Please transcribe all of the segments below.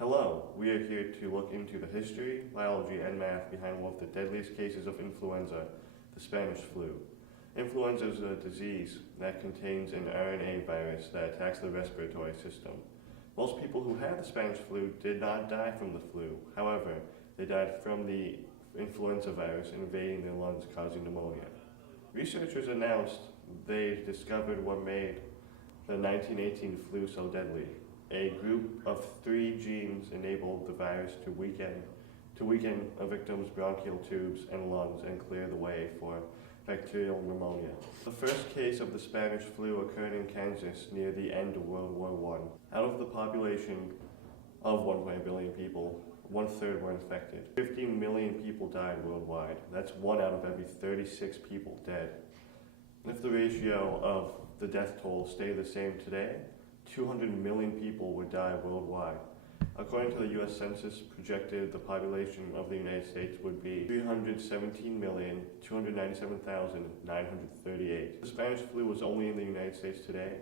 Hello, we are here to look into the history, biology, and math behind one of the deadliest cases of influenza, the Spanish flu. Influenza is a disease that contains an RNA virus that attacks the respiratory system. Most people who had the Spanish flu did not die from the flu. However, they died from the influenza virus invading their lungs, causing pneumonia. Researchers announced they discovered what made the 1918 flu so deadly. A group of 3 genes enabled the virus to weaken a victim's bronchial tubes and lungs and clear the way for bacterial pneumonia. The first case of the Spanish flu occurred in Kansas near the end of World War I. Out of the population of 1 billion people, 1/3 were infected. 15 million people died worldwide. That's 1 out of every 36 people dead. If the ratio of the death toll stayed the same today, 200 million people would die worldwide. According to the U.S. Census, projected the population of the United States would be 317,297,938. The Spanish flu was only in the United States today,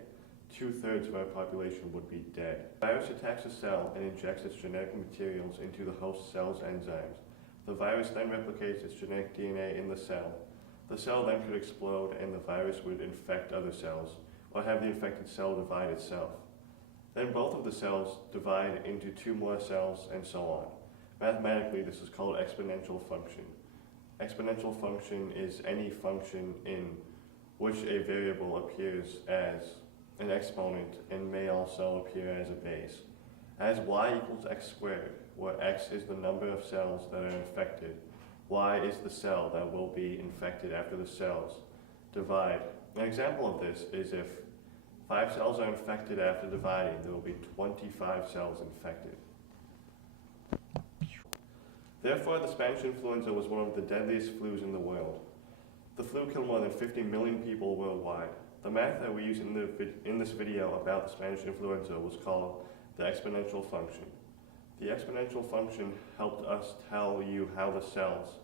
2/3 of our population would be dead. The virus attacks a cell and injects its genetic materials into the host cell's enzymes. The virus then replicates its genetic DNA in the cell. The cell then could explode and the virus would infect other cells, or have the infected cell divide itself. Then both of the cells divide into 2 more cells, and so on. Mathematically, this is called exponential function. Exponential function is any function in which a variable appears as an exponent and may also appear as a base. As y equals x squared, where x is the number of cells that are infected, y is the cell that will be infected after the cells divide. An example of this is if 5 cells are infected after dividing, there will be 25 cells infected. Therefore, the Spanish influenza was one of the deadliest flus in the world. The flu killed more than 50 million people worldwide. The math that we use in this video about the Spanish influenza was called the exponential function. The exponential function helped us tell you how the cells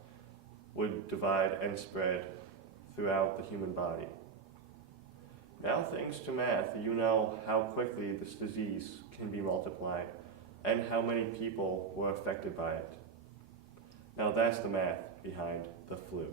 would divide and spread throughout the human body. Now, thanks to math, you know how quickly this disease can be multiplied and how many people were affected by it. Now, that's the math behind the flu.